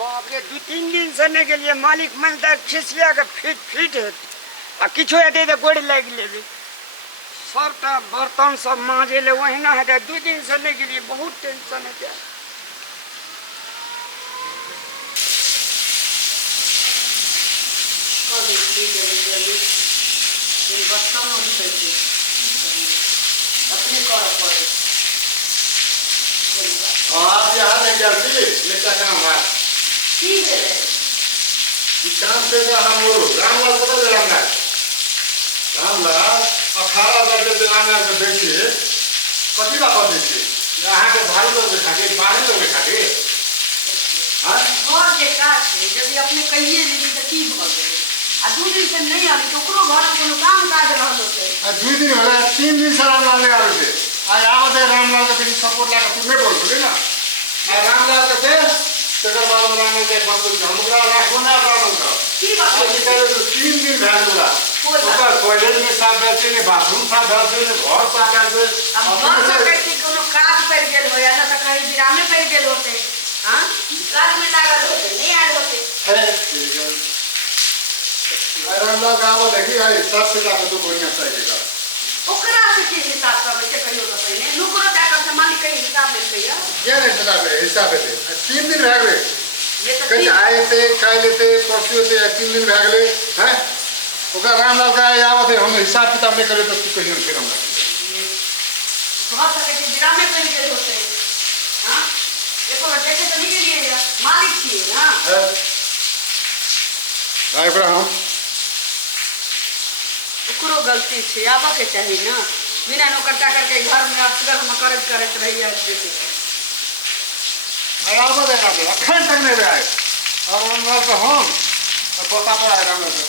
बाप रे 2-3 दिन से नहीं गेलिए मालिक मन तक खिसिया के फिट है आ किछो हेतै तो गोड़ लाग लेबे सबटा बर्तन सब मांजे ले वहीना हेतै 2 दिन से नहीं गेलिए बहुत टेंशन है आप यहाँ नहीं जाती लेकर काम है काम से हम रामलाल पता है रामलाल 18,000 के रामलाल के बेचिए कथी का कर दीजिए यहाँ के भारी लोग खाते बाहरी लोग खाते घर के काज है यदि अपने कहिए नहीं तो की भ गेल आ 2 दिन से नहीं आली तो ओकरो घर में कोनो काम काज रहल होते 2 दिन होला 3 दिन से रामलाल नहीं आवे थे आज आवत है रामलाल के बिन सपोर्ट लगा तू नहीं बोल बोले ना आ रामलाल के थे तकर बाद रामलाल के बंद हमरा राखो ना रामलाल का की बात है निकाले तो 3 दिन भैल होला ऊपर टॉयलेट में साफ बैठे ने बाथरूम साफ बैठे ने घर साफ बैठे अब घर से कैसे कोनो काज पड़ गेल हो या ना त कहीं विरामे पड़ गेल होते हां काज में लागल होते नहीं आल होते है ठीक है रामलाल गाँव देखी आई सब से जाके तो बढ़िया सही का ओकरा से के हिसाब करबे से कहियो तो पहले नुकरो जाकर से मालिक के हिसाब लेते या क्या नहीं पता है हिसाब है 3 दिन रह गए ये तो कहीं आए थे खाए लेते परसों थे 3 दिन रह गए हैं ओका रामलाल का आवत है हम हिसाब किताब नहीं करे तो कहियो फिर हम घर से के विरामे पड़ गेल होते हां देखो देखे तो नहीं गेलिए या मालिक छी ना आए पर हम ओकरो गलती छै आबा के चाही ना बिना नौकर चाकर के घर में अक्सर हम करत रहिए देखे आराम दे रामलाल अखन तक नहीं आए और रामलाल को हम बता पर आए रामलाल को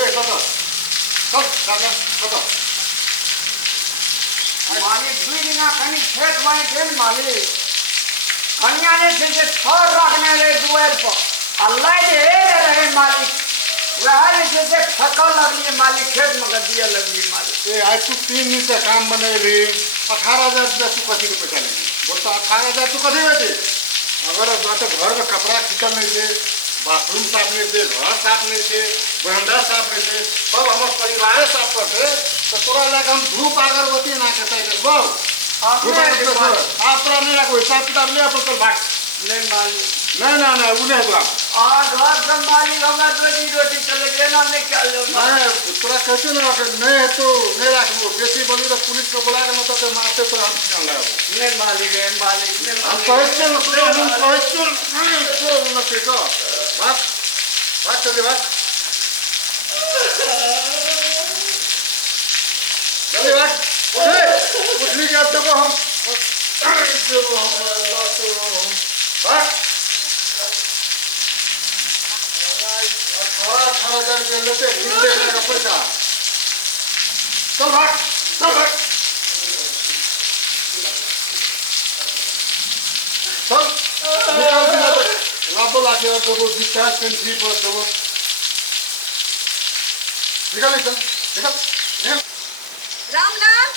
ए कतो कतो मालिक 2 दिन कहीं खेत में थे मालिक कन्या ने से छोड़ रखने ले दुआर पर अल्लाह दे रहे मालिक वह जैसे फका लगली मालिक खेत में गदिया लगली मालिक ए आज तू 3 दिन से काम बने रे 18,000 रुपया तू कथी के पैसा लेगी बोलता 18,000 तू कथी बेटे अगर बात घर में कपड़ा खींचल नहीं थे बाथरूम साफ नहीं थे घर साफ नहीं थे बरामदा साफ नहीं थे सब हमारे परिवार साफ करते तो तोरा लगा हम धूप अगरबत्ती ना कहते हैं सब धूप अगरबत्ती आप तोरा नहीं रखो हिसाब किताब ले अपन चल भाग नहीं मालिक नहीं उन्हें हुआ और घर संभाली हमारे रोटी चले गए ना नहीं क्या लो नहीं तोरा कहते ना नहीं है तो नहीं रखो बेसी बोली तो पुलिस को बुला के मतलब मारते तो हम जान लगाओ नहीं मालिक है मालिक नहीं हम कहते न केको भाग चले भाग चले भाग उठली के अब देखो हम भाग 18,000 रुपये लेते घूमते का पैसा चल भाग निकाल दिया लाभो लाखे और दो डिस्चार्ज पेंशन पर दो निकाल रामलाल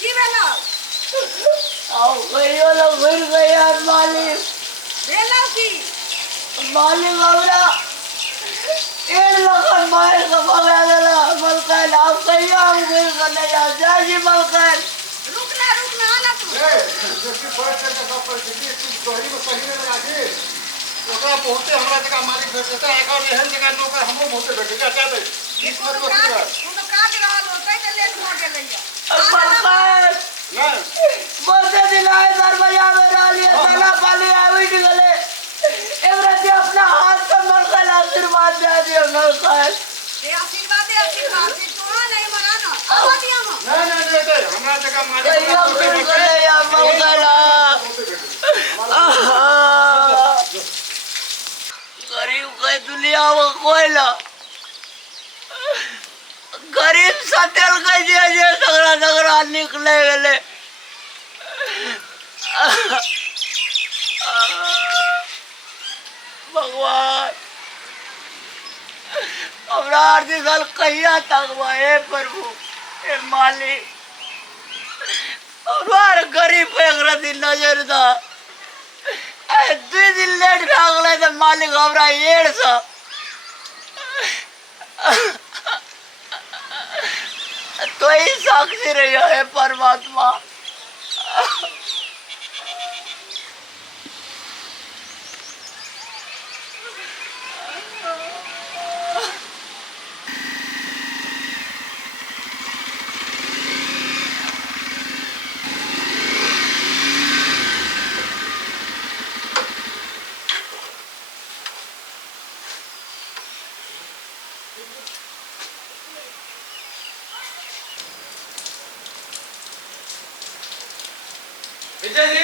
की भेलो आओ गयो लो भूल गया मालिक भेलो की मालिक हमरा 1 लाख मार के भगा देला मलकान आप कहियो हम भूल गए या जाजी मलकान रुकना आना तू जबकि बस करके सब पर तू सही में सही में लागे ओकरा बहुते हमरा जगह मालिक भेट देता है और एहन जगह नौकर हमो बहुते भेट गया क्या दे इस पर तो काज रहल होतै त लेट भ गेलैया मलकान नहीं बोलते दिलाए दरवाजा में डालिए साला पाली आवी गले एवरा जे अपना हाथ से मलकान आशीर्वाद दे दियो मलकान ये आशीर्वाद से तो नहीं मराना अब दिया हम नहीं हमरा जगह मालिक कहियो भूल गए या मलकान गरीब के दुनिया में कोई ना गरीब सतेल के जे झगड़ा निकले गेले भगवान हमरा आरती साल कहिया तक हे प्रभु हे मालिक हमार गरीब पे एक रति नजर दा 2 दिन ले मालिक हमरा येड़ सा तो ही साक्षी रही है परमात्मा। विजय जी,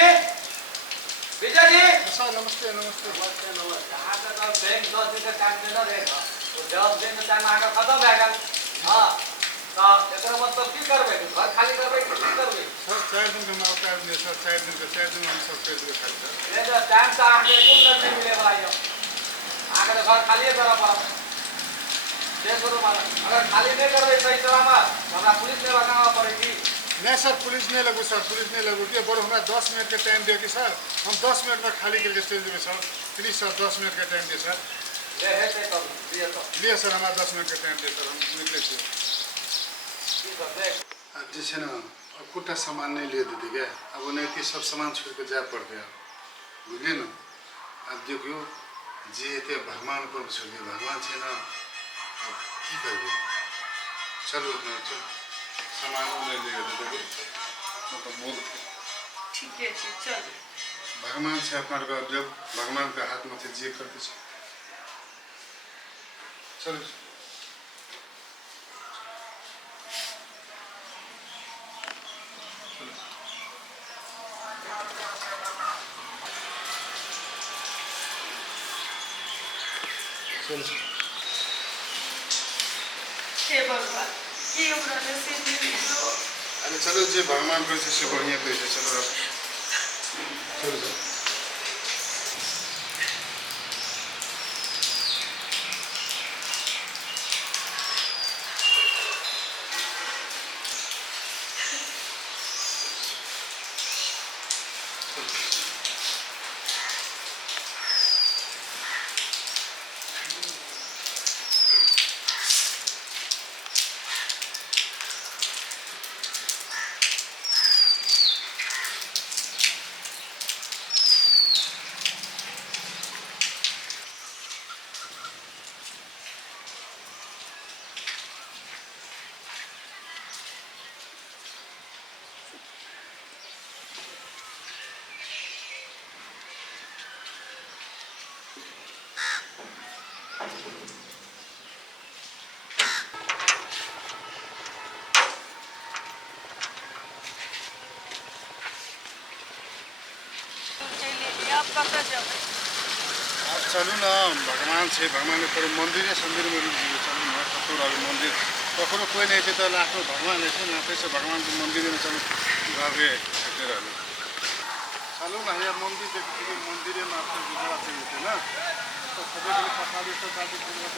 विजय जी। सर नमस्ते नमस्ते। यहाँ पे तो बैंक 10 दिन का टाइम देना रहेगा, तो 10 दिन का टाइम आकर खत्म रहेगा। हाँ, तो एकरा मतलब की करबे? घर खाली करबे कि की करबे? सर 4 दिन का अवकाश नहीं सर, 4 दिन हम सब पेज में खाली सर। ये जो टाइम से आके तुम नहीं मिले भाई अब। आके तो घर खाली है तेरा पास। देखो तो मारा, अगर खाली नहीं करबे सही तरह में, तो हमरा पुलिस में लगाना पड़ेगी। नहीं सर पुलिस नहीं लगू सर, पुलिस नहीं लगू कि बड़ो हमारा 10 मिनट का टाइम दिया कि सर हम 10 मिनट में खाली करके चल देंगे सर। प्लीज़ सर 10 मिनट का टाइम दिए सर। ले है तो दिए तो। लिए सर हमारा 10 मिनट का टाइम दिए सर, हम निकले थे। ठीक है देख। अब जैसे ना अब कुटा सामान नहीं ले देते क्या, अब उन्हें कि सब सामान छोड़ के जा पड़ते हैं, बुझलिए ना। अब देखियो जे थे भगवान पर छोड़िए, भगवान से ना अब की करबे। चलो ना चलो सामान उन्हें ले देते मतलब बोल ठीक है जी चल। भगवान से अपना जब भगवान का हाथ में जे करते चलो। हे भगवान ये हमरा नसीब में लिखो। अरे चलो जे भगवान को से बढ़िया कैसे चलो आप चलो चलो। आप कहाँ जाओगे? आप चलू ना भगवान से, भगवान के पर मंदिर है, संदिर में रुक जाइए। चलू ना कतोर अभी मंदिर कखनो कोई नहीं थे तो लाखों भगवान है ना, से भगवान के मंदिर में चलो घरे रहते रहने। चलो ना ये मंदिर देखिए, मंदिर में आपको गुजरा चाहिए थे ना, तो सभी के लिए प्रसाद तो काफी पूरा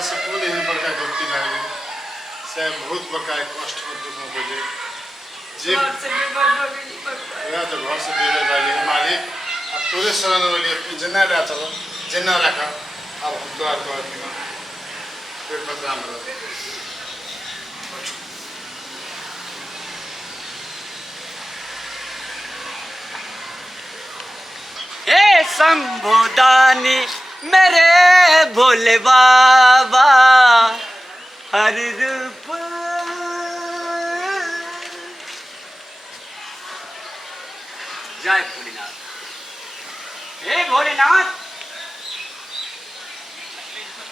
सकून एहन बड़का गलती भए से बहुत बड़का कष्ट और दुख हो गए जे घर से बेघर हो गई भगवान। वह तो घर से बेघर वाले मालिक अब तोरे शरण वाले जना रहा चलो जना रखा अब हम द्वार को आदमी फिर बदनाम रहा। हे शंभुदानी मेरे भोले बाबा हर रूप जय भोलेनाथ। हे भोलेनाथ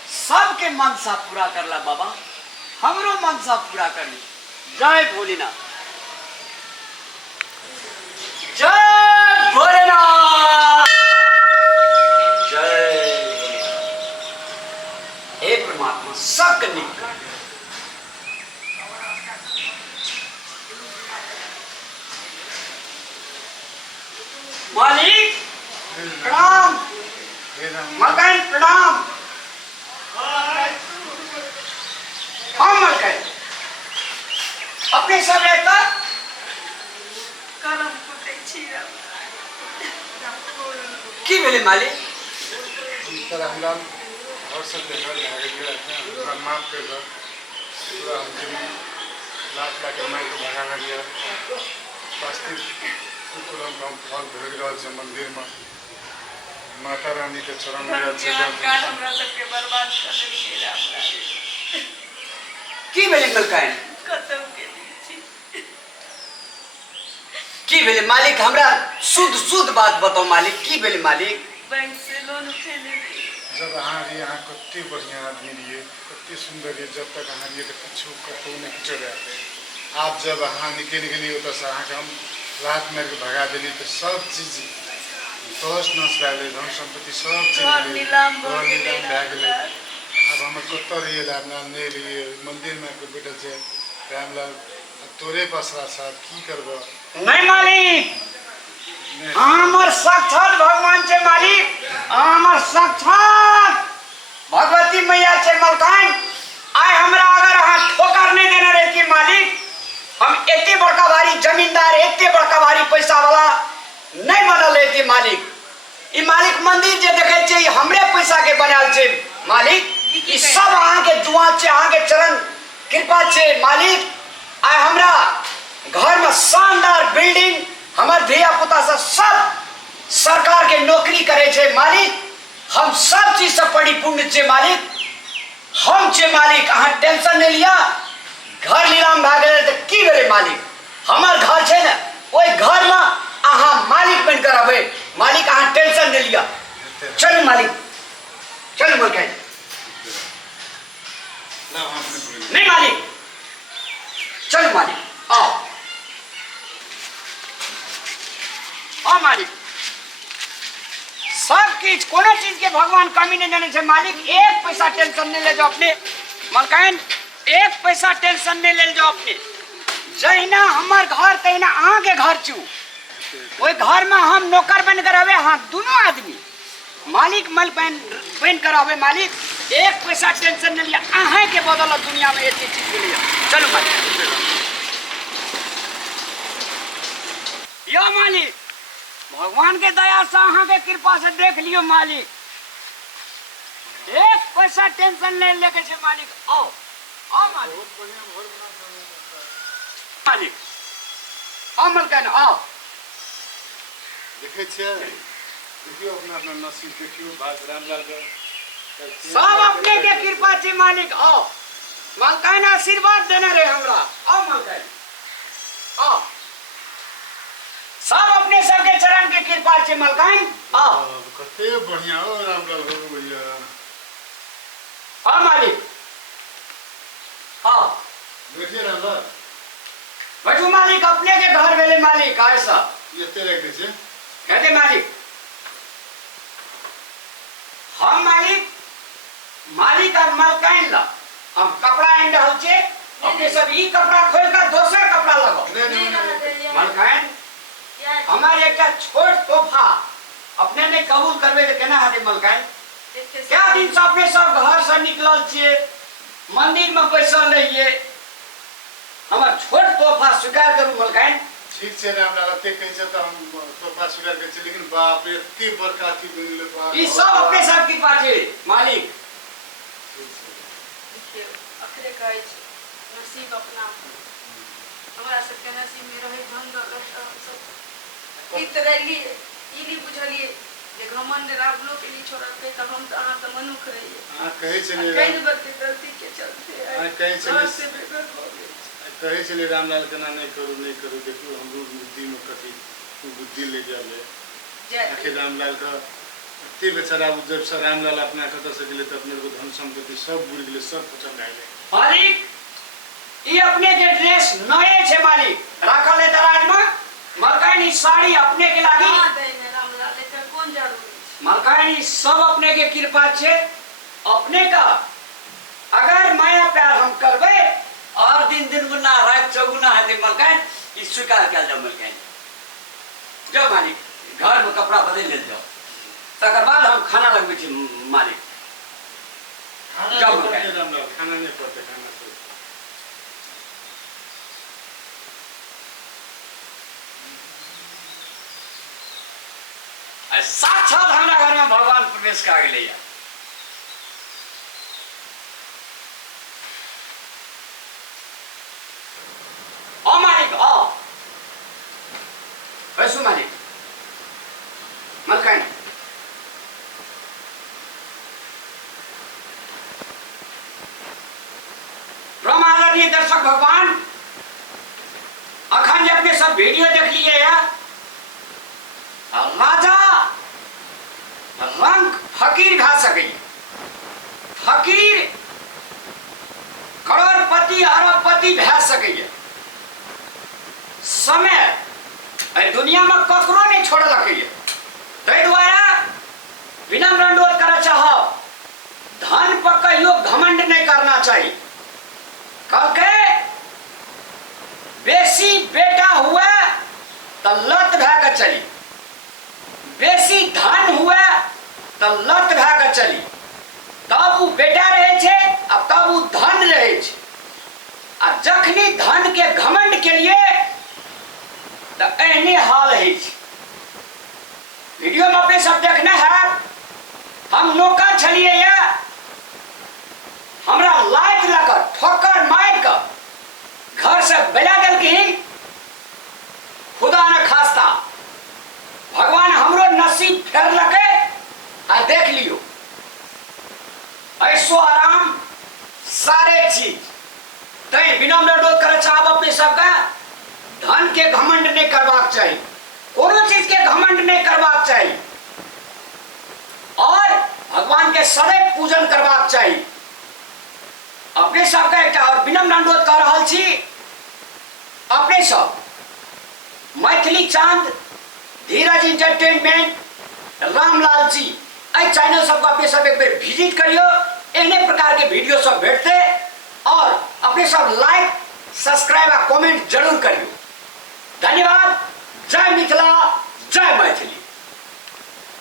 सबके मनसा पूरा करला बाबा, हमरो मनसा पूरा करली। जय भोलेनाथ, जय भोलेनाथ, जय हे परमात्मा सबके निक कर। मालिक प्रणाम। मलकाइन प्रणाम। हाँ मलकाइन अपने सब रहता करम कुटै छी की भेले मालिक? रामलाल घर से लेकर भाग गया अपना माफ कर दो पूरा हम लाख लाख माइक भगा गया वास्तविक तुरंत हम फल भेज रहा है मंदिर में माता रानी के चरण में हमरा सबके बर्बाद कर देलकै रामलाल। की भेले मलकाइन? कतौ गेली छी। की भेले मालिक? हमरा शुद्ध बात बताओ मालिक, की भेले मालिक? बैंक से लोन उठेले रही। जब अहाँ रही अहाँ कत्ते बढ़िया आदमी रहिए कत्ते सुंदर रहिए जब तक अहाँ रहिए तो किछु कतौ नहीं किछो रहते आप जब अहाँ निकल गेली ओतऽ से अहाँ हम रात मार के भगा देली तो सब चीज तहस नहस भए गेलै धन सम्पत्ति सब चीज घर नीलाम भऽ भए गेलै। गेलै अब हम कत्तऽ रहिए रामलाल नहीं रहिए मंदिर में के बैठल छै रामलाल तोरे पसरा साहब की करबो नहीं मालिक हमर साक्षात भगवान छे मालिक, हमर साक्षात भगवती मैया छे मलकाइन। आय हमरा अगर अहाँ ठोकर नहीं देने रहती मालिक हम एते बड़का भारी जमींदार एते बड़का भारी पैसा वाला नहीं बनल रहती मालिक। ई मालिक मंदिर जे देखे छे ई हमरे पैसा के बनाल छे मालिक। ई सब अहाँ के दुआ छे अहाँ के चरण कृपा छे मालिक। आय हमरा घर में शानदार बिल्डिंग हमार धिया पुता सब सरकार के नौकरी करे छे मालिक। हम सब चीज से परिपूर्ण छे मालिक। हम छे मालिक अहाँ टेंशन नहीं लिया। घर नीलाम भाग गए तो की भेले मालिक? हमार घर छे ना ओई घर में अहाँ मालिक बन कर अबे मालिक अहाँ टेंशन नहीं लिया। चलो मालिक चलो मलकाइन। नहीं मालिक चलो मालिक आओ आओ मालिक। सब चीज कोनो चीज के भगवान कमी नहीं देने छे मालिक। एक पैसा टेंशन नहीं ले जाओ अपने मलकाइन, एक पैसा टेंशन नहीं ले जाओ अपने। जहिना हमार घर तहिना अहाँ के घर छू ओई घर में हम नौकर बन कर आवे हाँ दोनों आदमी मालिक मल बन कर आवे मालिक। एक पैसा टेंशन नहीं लिया अहाँ के बदौलत दुनिया में एक चीज के लिए। चलो मालिक यो मालिक भगवान के दया से अहाँ के कृपा से देख लियो मालिक। एक पैसा टेंशन नहीं लेके छे मालिक। आओ आओ मालिक मालिक आओ मलकाइन आओ। देखे छिए देखियो अपना अपना नसीब देखियो भाग रामलाल के सब अपने के कृपा छे मालिक। आओ मलकाइन आशीर्वाद देने रहे हमरा। आओ मलकाइन आओ सब अपने सबके चरण के कृपा छे मलकाइन। आओ कते बढ़िया हो रामलाल हो भैया। हाँ मालिक आओ देखिए रामलाल बैठो मालिक अपने के घर वेले मालिक। आए सब ये तेरे के छे कहते मालिक हम मालिक मालिक और मलकाइन ला हम कपड़ा एंड रहल छे अपने सब ई कपड़ा खोल कर दोसर कपड़ा लगाओ। मलकाइन हमारे एक छोट तोहफा अपने ने कबूल करबे के केना हाथे मलकाइन? क्या दिन से अपने सब घर से निकलल छिए मंदिर में बैसल रहिए हमार छोट तोहफा स्वीकार करू मलकाइन। ठीक छे रामलाल ते कहि छे त हम तोहफा स्वीकार कर छे लेकिन बाप रे एते बड़का की बनिले बाप ई सब अपने सब की पाछे मालिक। देखियो अखरे कहै छी नसीब अपना हमरा सबके नसीब में रहे धन दौलत सब ई तरह लिए ई नहीं बुझलिए जे घमंड रावलो के लिए छोड़लकै त हम त अहाँ त मनुख रहिए। हां कहि छे कई बार के गलती के चलते हां कहि छे से बेगर हो गई। कहे चले रामलाल केना नहीं करू देखो हमरो बुद्धि में कथी बुद्धि ले जाले आखिर रामलाल का एते बेचारा जब से रामलाल अपना कत से गेले त अपने को धन संपत्ति सब बुड़ गेले सब खत्म भए गेले। मालिक ई अपने के ड्रेस नए छे मालिक राखल है दराज में। मलकाइन ई साड़ी अपने के लागी हां देने रामलाल एकर कोन जरूरी मलकाइन ई सब अपने के कृपा छे अपने का। अगर माया प्यार हम करबे और दिन गुना रात चौगुना है मलकाइन ई स्वीकार कर जाओ मलकाइन। जो मालिक घर में कपड़ा बदल ले जाओ तकर बाद हम खाना लगबै छी मालिक खाना जब नहीं मकान। पड़ते रामलाल, खाना नहीं पड़ते, खाना से आ साक्षात हमरा घर में भगवान प्रवेश कर गेलै या ओ मालिक ओ बैसू मालिक मलकान आदरणीय दर्शक भगवान अखन जे अपने सब वीडियो देख लिए है राजा रंग फकीर भा सके फकीर करोड़पति अरबपति भा सके समय एहि दुनिया में ककरो नहीं छोड़लक ताहि दुआरे विनम्र अनुरोध करय चाहब धन पर कहियो घमंड नहीं करना चाहिए कहलकै बेसी बेटा हुआ तो लत भए के चली बेसी धन हुआ तो लत भए के चली तब वो बेटा रहे छे आ तब वो धन रहे छे आ जखनी धन के घमंड के लिए तो एहने हाल है वीडियो में अपने सब देखने है हम नौकर छलिए या हमरा लाइट लकर ठोकर मार कर घर से बेला देलखिन खुदा न खास्ता भगवान हमरो नसीब फेरलकै आ देख लियो ऐसो आराम सारे चीज तै विनम्र अनुरोध करय चाहब अपने सबका धन के घमंड नहीं करबाक चाहिए कोनो चीज के घमंड नहीं करबाक चाहिए और भगवान के सदैव पूजन करबाक चाहिए अपने सबका एक और विनम्र अनुरोध कर रहल छी अपने सब मैथिली चांद धीरज इंटरटेनमेंट रामलाल जी आई चैनल सबको अपने सब एक बार विजिट करियो एहने प्रकार के वीडियो सब भेटते और अपने सब लाइक सब्सक्राइब और कमेंट जरूर करियो धन्यवाद जय मिथिला जय मैथिली।